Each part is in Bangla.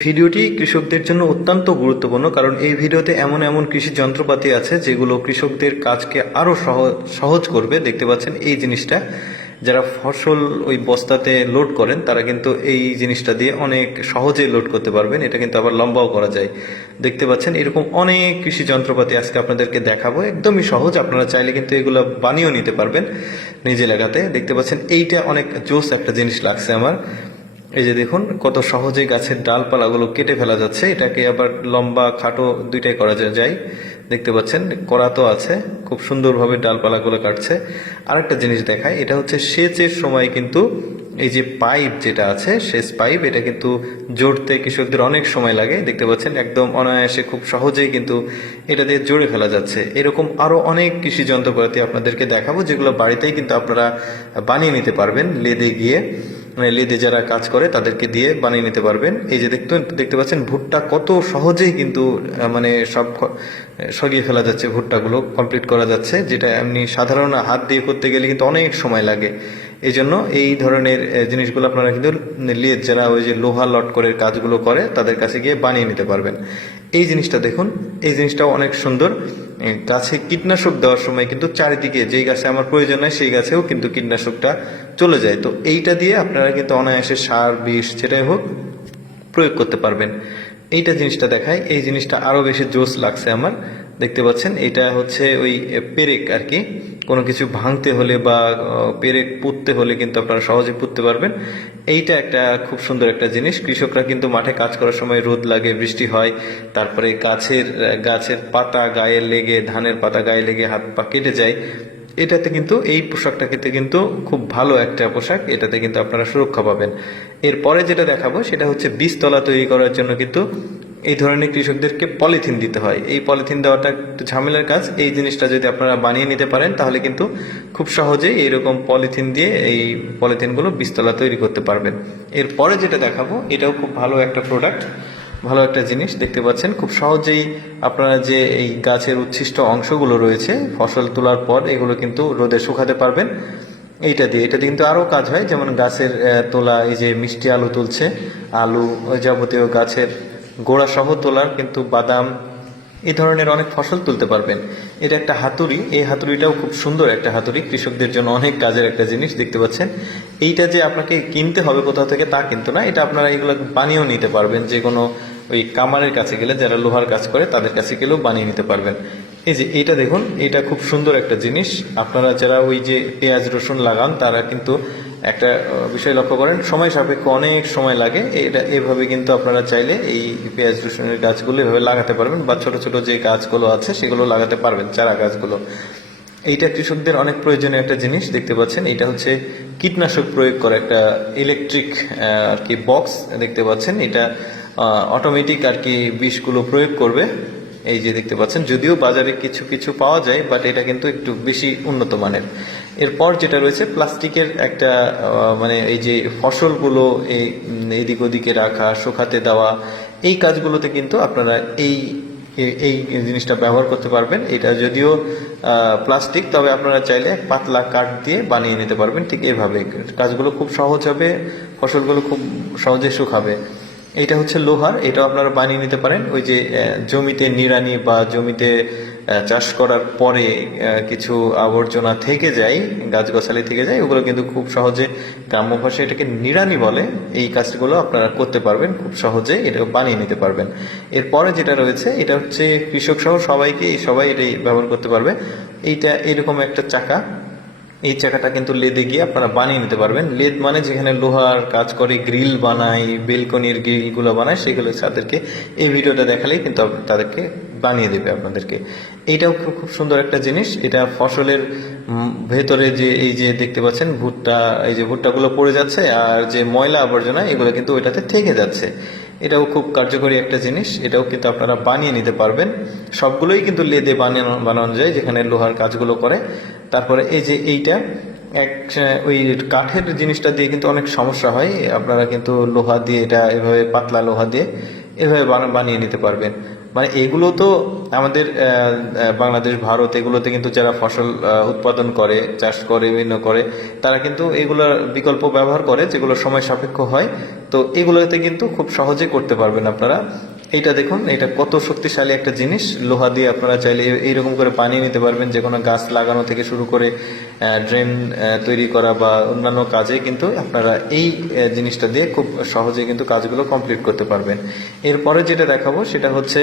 ভিডিওটি কৃষকদের জন্য অত্যন্ত গুরুত্বপূর্ণ, কারণ এই ভিডিওতে এমন এমন কৃষি যন্ত্রপাতি আছে যেগুলো কৃষকদের কাজকে আরো সহজ করবে। দেখতে পাচ্ছেন এই জিনিসটা, যারা ফসল ওই বস্তাতে লোড করেন তারা কিন্তু এই জিনিসটা দিয়ে অনেক সহজেই লোড করতে পারবেন। এটা কিন্তু আবার লম্বাও করা যায়। দেখতে পাচ্ছেন এরকম অনেক কৃষি যন্ত্রপাতি আজকে আপনাদেরকে দেখাবো, একদমই সহজ। আপনারা চাইলে কিন্তু এগুলো বানিয়েও নিতে পারবেন নিজ এলাকাতে। দেখতে পাচ্ছেন এইটা অনেক জোস একটা জিনিস লাগছে আমার। এই যে দেখুন কত সহজেই গাছের ডালপালাগুলো কেটে ফেলা যাচ্ছে। এটাকে আবার লম্বা খাটো দুইটাই করা যায়। দেখতে পাচ্ছেন করা তো আছে, খুব সুন্দরভাবে ডালপালাগুলো কাটছে। আরেকটা জিনিস দেখায়, এটা হচ্ছে সেচের সময় কিন্তু এই যে পাইপ যেটা আছে সেচ পাইপ, এটা কিন্তু জোড়তে কৃষকদের অনেক সময় লাগে। দেখতে পাচ্ছেন একদম অনায়াসে খুব সহজেই কিন্তু এটা দিয়ে জোড়ে ফেলা যাচ্ছে। এরকম আরো অনেক কৃষি যন্ত্রপাতি আপনাদেরকে দেখাবো যেগুলো বাড়িতেই কিন্তু আপনারা বানিয়ে নিতে পারবেন। লেদে গিয়ে লেদে যারা কাজ করে তাদেরকে দিয়ে বানিয়ে নিতে পারবেন। এই যে দেখতে পাচ্ছেন ভুট্টা কত সহজেই কিন্তু মানে সব সরিয়ে ফেলা যাচ্ছে, ভুট্টাগুলো কমপ্লিট করা যাচ্ছে, যেটা এমনি সাধারণ হাত দিয়ে করতে গেলে কিন্তু অনেক সময় লাগে। এই জন্য এই ধরনের জিনিসগুলো আপনারা কিন্তু লেদ যারা ওই যে লোহা লট করে কাজগুলো করে তাদের কাছে গিয়ে বানিয়ে নিতে পারবেন। এই জিনিসটা দেখুন, এই জিনিসটাও অনেক সুন্দর। গাছে কীটনাশক দেওয়ার সময় কিন্তু চারিদিকে যেই গাছে আমার প্রয়োজন হয় সেই গাছেও কিন্তু কীটনাশকটা চলে যায়। তো এইটা দিয়ে আপনারা কিন্তু অনায়াসে সার বিষ যেটাই হোক প্রয়োগ করতে পারবেন। এইটা জিনিসটা দেখায়, এই জিনিসটা আরো বেশি জোস লাগছে আমার। দেখতে পাচ্ছেন এটা হচ্ছে ওই পেরেক আর কি, কোনো কিছু ভাঙতে হলে বা পেরেক পুঁততে হলে কিন্তু আপনারা সহজে পুঁততে পারবেন। এইটা একটা খুব সুন্দর একটা জিনিস। কৃষকরা কিন্তু মাঠে কাজ করার সময় রোদ লাগে, বৃষ্টি হয়, তারপরে গাছের পাতা গায়ে লেগে, ধানের পাতা গায়ে লেগে হাত পা কেটে যায়। এটাতে কিন্তু এই পোশাকটাতে কিন্তু খুব ভালো একটা পোশাক, এটাতে কিন্তু আপনারা সুরক্ষা পাবেন। এরপরে যেটা দেখাবো সেটা হচ্ছে বীজতলা তৈরি করার জন্য কিন্তু এই ধরনের কৃষকদেরকে পলিথিন দিতে হয়। এই পলিথিন দেওয়াটা একটু ঝামেলার কাজ। এই জিনিসটা যদি আপনারা বানিয়ে নিতে পারেন তাহলে কিন্তু খুব সহজেই এইরকম পলিথিন দিয়ে এই পলিথিনগুলো বীজতলা তৈরি করতে পারবেন। এরপরে যেটা দেখাবো এটাও খুব ভালো একটা প্রোডাক্ট, ভালো একটা জিনিস। দেখতে পাচ্ছেন খুব সহজেই আপনারা যে এই গাছের উচ্ছিষ্ট অংশগুলো রয়েছে ফসল তোলার পর এগুলো কিন্তু রোদে শুকাতে পারবেন এইটা দিয়ে। এটা কিন্তু আরও কাজ হয়, যেমন গাছের তোলা, এই যে মিষ্টি আলু তুলছে, আলু যাবতীয় গাছের গোড়া সহ তোলার কিন্তু বাদাম, এই ধরনের অনেক ফসল তুলতে পারবেন। এটা একটা হাতুড়ি, এই হাতুড়িটাও খুব সুন্দর একটা হাতুড়ি, কৃষকদের জন্য অনেক কাজের একটা জিনিস। দেখতে পাচ্ছেন এইটা যে আপনাকে কিনতে হবে কোথাও থেকে তা কিন্তু না, এটা আপনারা এগুলো বানিয়েও নিতে পারবেন। যে কোনো ওই কামারের কাছে গেলে, যারা লোহার কাজ করে তাদের কাছে গেলেও বানিয়ে নিতে পারবেন। এই যে এইটা দেখুন, এটা খুব সুন্দর একটা জিনিস। আপনারা যারা ওই যে পেঁয়াজ রসুন লাগান তারা কিন্তু একটা বিষয় লক্ষ্য করেন, সময় সাপেক্ষ অনেক সময় লাগে। এটা এভাবে কিন্তু আপনারা চাইলে এই পেঁয়াজ রসুনের গাছগুলো এভাবে লাগাতে পারবেন, বা ছোট ছোট যে গাছগুলো আছে সেগুলো লাগাতে পারবেন, চারা গাছগুলো। এইটা কৃষকদের অনেক প্রয়োজনীয় একটা জিনিস। দেখতে পাচ্ছেন এটা হচ্ছে কীটনাশক প্রয়োগ করা একটা ইলেকট্রিক আর কি বক্স। দেখতে পাচ্ছেন এটা অটোমেটিক আর কি বিষগুলো প্রয়োগ করবে। এই যে দেখতে পাচ্ছেন, যদিও বাজারে কিছু কিছু পাওয়া যায়, বাট এটা কিন্তু একটু বেশি উন্নত মানের। এরপর যেটা রয়েছে প্লাস্টিকের একটা মানে এই যে ফসলগুলো এইদিক ওদিকে রাখা, শুকাতে দেওয়া, এই কাজগুলোতে কিন্তু আপনারা এই এই জিনিসটা ব্যবহার করতে পারবেন। এটা যদিও প্লাস্টিক, তবে আপনারা চাইলে পাতলা কাঠ দিয়ে বানিয়ে নিতে পারবেন। ঠিক এভাবে কাজগুলো খুব সহজ হবে, ফসলগুলো খুব সহজে শুকাবে। এটা হচ্ছে লোহার, এটাও আপনারা বানিয়ে নিতে পারেন। ওই যে জমিতে নিড়ানি বা জমিতে চাষ করার পরে কিছু আবর্জনা থেকে যায়, গাছগাছালি থেকে যায়, ওগুলো কিন্তু খুব সহজে, গ্রাম্য ভাষায় এটাকে নিড়ানি বলে, এই কাজগুলো আপনারা করতে পারবেন খুব সহজে, এটা বানিয়ে নিতে পারবেন। এরপরে যেটা রয়েছে এটা হচ্ছে কৃষক সহ সবাই এটাই ব্যবহার করতে পারবে। এইটা এরকম একটা চাকা, এই চাকাটা কিন্তু লেদে গিয়ে আপনারা বানিয়ে নিতে পারবেন। লেদ মানে যেখানে লোহার কাজ করে, গ্রিল বানায়, বেলকনির গ্রিলগুলো বানায়, সেগুলো তাদেরকে এই ভিডিওটা দেখালেই কিন্তু তাদেরকে বানিয়ে দেবে আপনাদেরকে। এইটাও খুব সুন্দর একটা জিনিস। এটা ফসলের ভেতরে যে এই যে দেখতে পাচ্ছেন ভুট্টা, এই যে ভুট্টাগুলো পড়ে যাচ্ছে আর যে ময়লা আবর্জনা এগুলো কিন্তু ওইটাতে থেকে যাচ্ছে। এটাও খুব কার্যকরী একটা জিনিস, এটাও কিন্তু আপনারা বানিয়ে নিতে পারবেন। সবগুলোই কিন্তু লেদে বানানো যায় যেখানে লোহার কাজগুলো করে। তারপরে এই যে এইটা ওই কাঠের জিনিসটা দিয়ে কিন্তু অনেক সমস্যা হয়। আপনারা কিন্তু লোহা দিয়ে, এটা এভাবে পাতলা লোহা দিয়ে এভাবে বানিয়ে নিতে পারবেন। মানে এগুলো তো আমাদের বাংলাদেশ, ভারত, এগুলোতে কিন্তু যারা ফসল উৎপাদন করে, চাষ করে, বিভিন্ন করে, তারা কিন্তু এগুলোর বিকল্প ব্যবহার করে, যেগুলো সময় সাপেক্ষ হয়। তো এগুলোতে কিন্তু খুব সহজে করতে পারবেন আপনারা। এইটা দেখুন, এটা কত শক্তিশালী একটা জিনিস। লোহা দিয়ে আপনারা চাইলে এইরকম করে বানিয়ে নিতে পারবেন, যে কোনো গাছ লাগানো থেকে শুরু করে ড্রেন তৈরি করা বা অন্যান্য কাজে কিন্তু আপনারা এই জিনিসটা দিয়ে খুব সহজে কিন্তু কাজগুলো কমপ্লিট করতে পারবেন। এরপরে যেটা দেখাবো সেটা হচ্ছে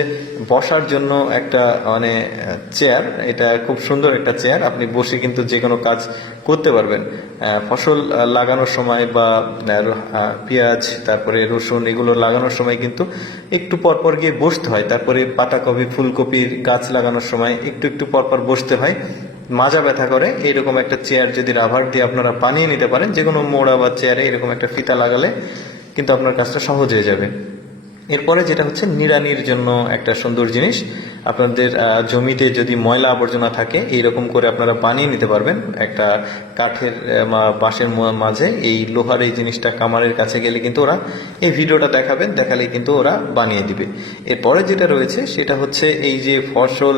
বসার জন্য একটা মানে চেয়ার। এটা খুব সুন্দর একটা চেয়ার, আপনি বসে কিন্তু যে কোনো কাজ করতে পারবেন। ফসল লাগানোর সময় বা পেঁয়াজ, তারপরে রসুন, এগুলো লাগানোর সময় কিন্তু একটু পরপর গিয়ে বসতে হয়। তারপরে পাতাকপি, ফুলকপির গাছ লাগানোর সময় একটু একটু পরপর বসতে হয়, মাজা ব্যথা করে। এইরকম একটা চেয়ার যদি রাবার দিয়ে আপনারা বানিয়ে নিতে পারেন, যে কোনো মোড়া বা চেয়ারে এরকম একটা ফিতা লাগালে কিন্তু আপনার কাজটা সহজ হয়ে যাবে। এরপরে যেটা হচ্ছে নিড়ানির জন্য একটা সুন্দর জিনিস। আপনাদের জমিতে যদি ময়লা আবর্জনা থাকে, এইরকম করে আপনারা বানিয়ে নিতে পারবেন। একটা কাঠের বাঁশের মাঝে এই লোহার এই জিনিসটা কামারের কাছে গেলে কিন্তু ওরা এই ভিডিওটা দেখাবেন, দেখালেই কিন্তু ওরা বানিয়ে দিবে। এরপরে যেটা রয়েছে সেটা হচ্ছে এই যে ফসল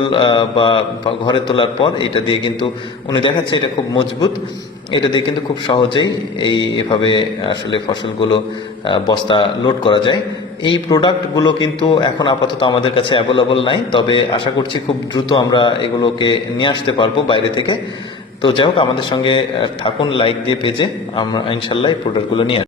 বা ঘরে তোলার পর এটা দিয়ে কিন্তু উনি দেখাচ্ছে, এটা খুব মজবুত। এটা দিয়ে কিন্তু খুব সহজেই এভাবে আসলে ফসলগুলো বস্তা লোড করা যায়। এই প্রোডাক্টগুলো কিন্তু এখন আপাতত আমাদের কাছে অ্যাভেলেবল নাই, তবে আশা করছি খুব দ্রুত আমরা এগুলোকে নিয়ে আসতে পারবো বাইরে থেকে। তো যাই হোক, আমাদের সঙ্গে থাকুন, লাইক দিয়ে পেজে, আমরা ইনশাল্লাহ এই প্রোডাক্টগুলো নিয়ে